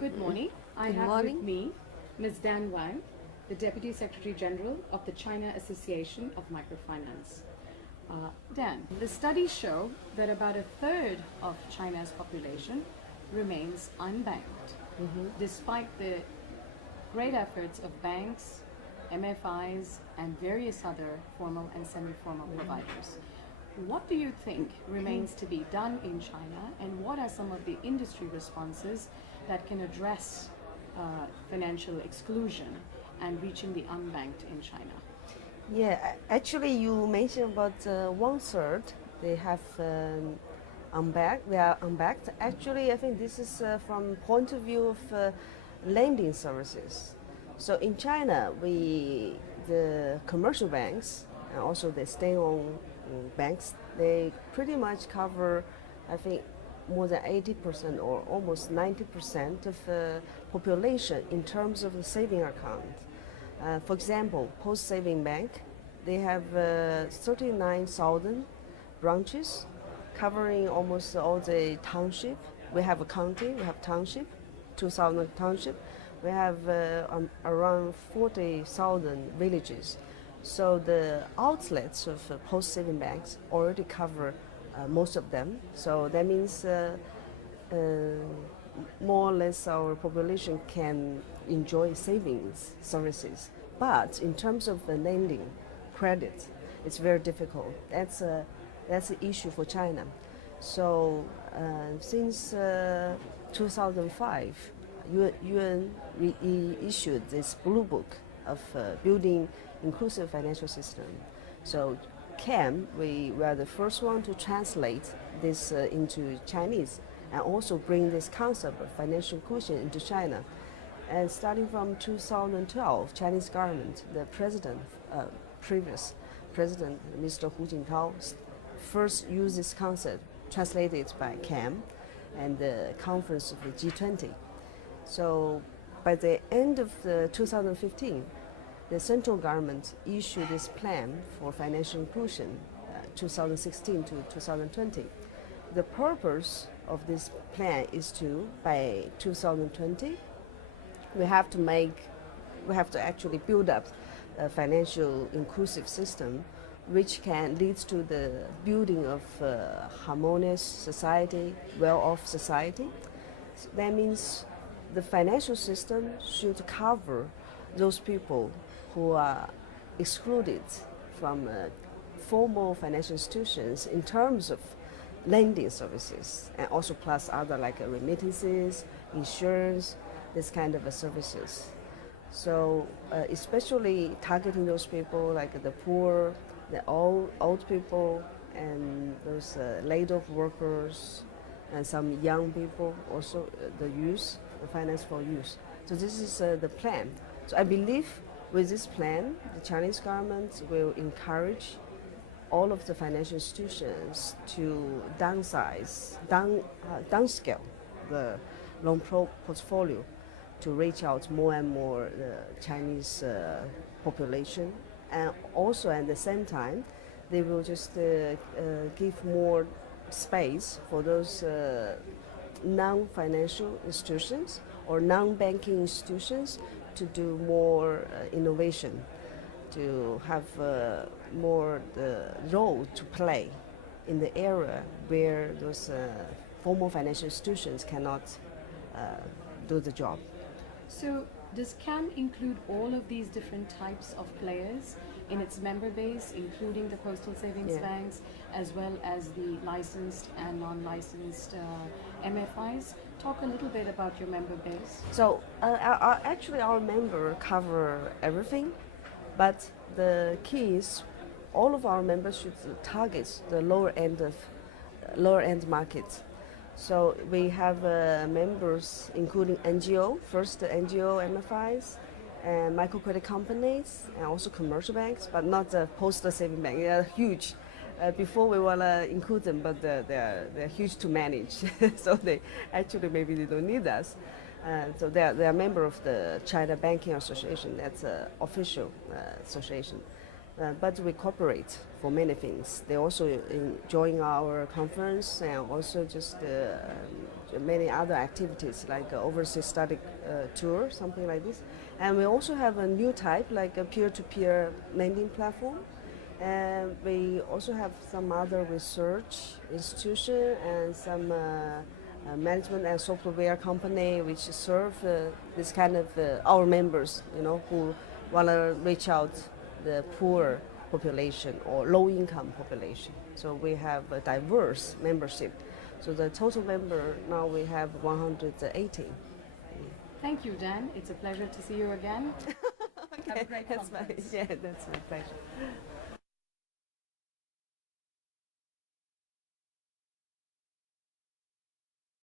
Good morning. I Good have morning. with me Ms. Dan Wang, the Deputy Secretary General of the China Association of Microfinance. Dan, the studies show that about a third of China's population remains unbanked, despite the great efforts of banks, MFIs, and various other formal and semi-formal providers. What do you think remains to be done in China, and what are some of the industry responses that can address financial exclusion and reaching the unbanked in China? Yeah, actually, you mentioned about one third. They have unbanked. They are unbanked. Actually, I think this is from point of view of lending services. So in China, the commercial banks and also the state-owned banks, they pretty much cover, I think, more than 80% or almost 90% of the population in terms of the saving account. For example, Post Saving Bank, they have 39,000 branches covering almost all the township. We have a county, we have township, 2,000 township. We have around 40,000 villages. So the outlets of Post Saving Banks already cover most of them. So that means more or less our population can enjoy savings services. But in terms of the lending, credit, it's very difficult. That's an issue for China. So since 2005, UN issued this blue book of building inclusive financial system. So CAM, we are the first one to translate this into Chinese and also bring this concept of financial inclusion into China. And starting from 2012, Chinese government, the president, previous president, Mr. Hu Jintao, first used this concept, translated by CAM and the conference of the G20. So by the end of 2015, the central government issued this plan for financial inclusion, 2016 to 2020. The purpose of this plan is to, by 2020, we have to actually build up a financial inclusive system which can lead to the building of a harmonious society, well-off society. So that means the financial system should cover those people who are excluded from formal financial institutions in terms of lending services, and also plus other like remittances, insurance, this kind of services. So especially targeting those people like the poor, the old people, and those laid-off workers, and some young people, also the youth, the finance for youth. So this is the plan. So I believe with this plan, the Chinese government will encourage all of the financial institutions to downscale the loan portfolio to reach out more and more the Chinese population. And also at the same time, they will just give more space for those non-financial institutions or non-banking institutions to do more innovation, to have more role to play in the area where those formal financial institutions cannot do the job. So does CAM include all of these different types of players in its member base, including the postal savings banks, as well as the licensed and non-licensed MFIs? Talk a little bit about your member base. So actually our member cover everything, but the key is all of our members should target the lower end market. So we have members including NGO, first NGO MFIs, and microcredit companies, and also commercial banks, but not the postal saving bank. They are huge. Before we want to include them, but they're huge to manage. So they maybe they don't need us. So they are member of the China Banking Association. That's an official association. but we cooperate for many things. They also join our conference and also just many other activities like overseas study tour, something like this. And we also have a new type like a peer-to-peer lending platform. And we also have some other research institution and some management and software company which serve this kind of our members, who want to reach out the poor population or low income population. So we have a diverse membership. So the total member now we have 180. Thank you, Dan. It's a pleasure to see you again. Okay, Have a great conference. Yeah, that's my pleasure.